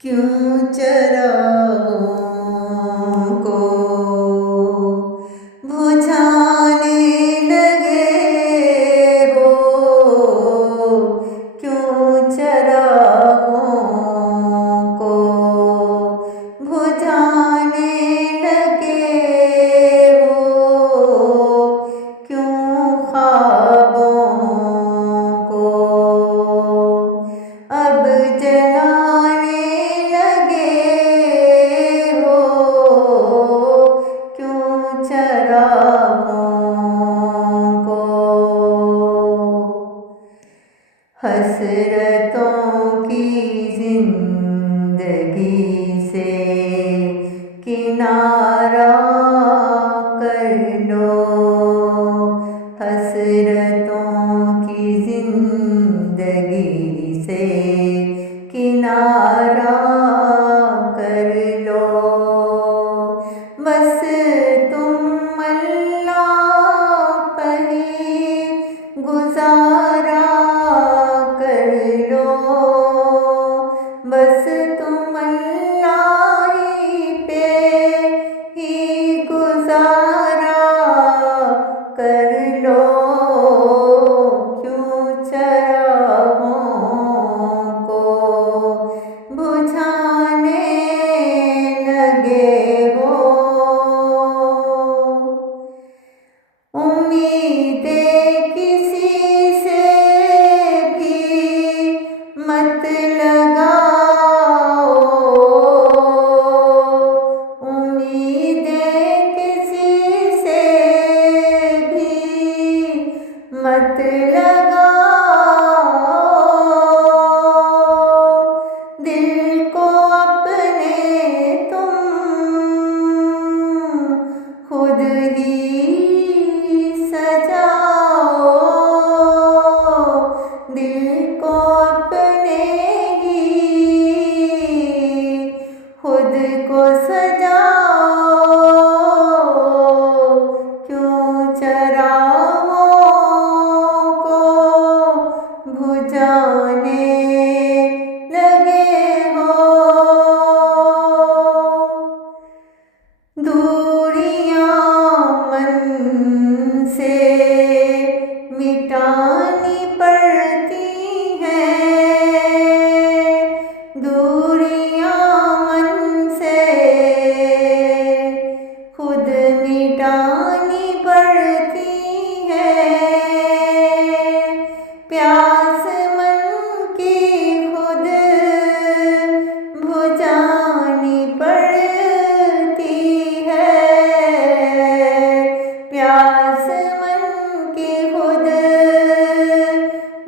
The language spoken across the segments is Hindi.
क्यों चरागों को बुझाने लगे हो, क्यों चरागों को बुझाने लगे हो, क्यों ख्वाबों को अब जलाने हसरतों की जिंदगी से किनारा कर लो, हसरतों की जिंदगी से किनारा कर लो। बस तुम अल्लाह पर गुजारा कर लो, बस तुम अल्लाह पे ही गुजारा कर लो। क्यों चरागों को बुझाने लगे हो, उम्मीदें किसी से भी मत लगाओ, उम्मीदें किसी से भी मत लगाओ, दिल को अपने तुम खुद ही सजाओ, दिल को अपने ही खुद को सजाओ। क्यों चरागों को बुझाने लगे हो, दूरियां मन से मिटानी पड़ती हैं, दूरियां मन से खुद मिटानी पड़ती हैं, प्यास मन की खुद बुझानी पड़ती है, प्यास मन की खुद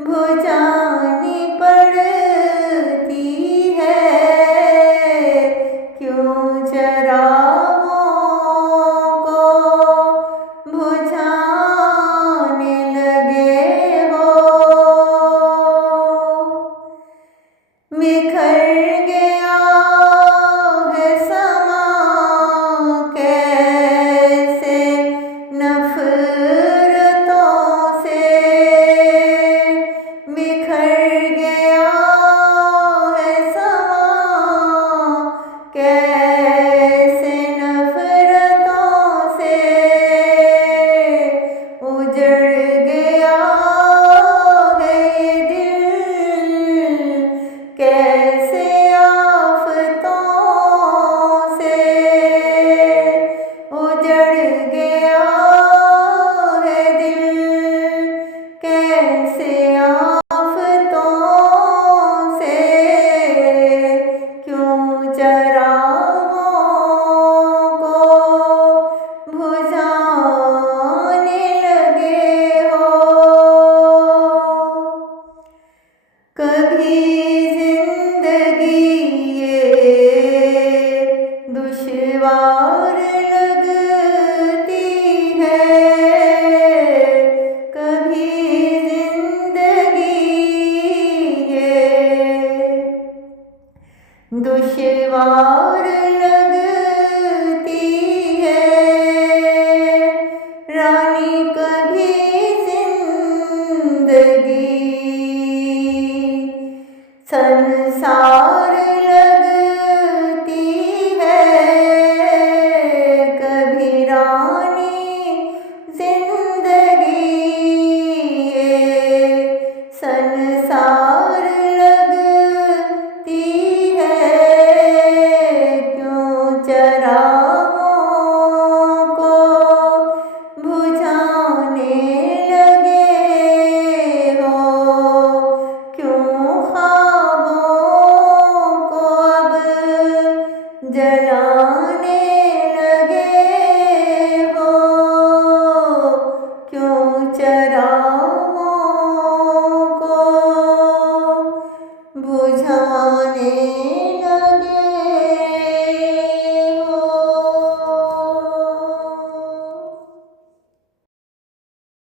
बुझानी पड़ती है। क्यों चरागों को बुझाने लगे हो, बिखर गया है समा कैसे नफरतों से, बिखर गया है समा कैसे नफरतों से, उजड़ गया है दिल कैसे आफतों से, उजड़ गया है दिल कैसे आफतों से। क्यों चरागों को बुझाने लगे हो, कभी जिंदगी ये दुश्वार लगती है, कभी जिंदगी ये दुश्वार लगती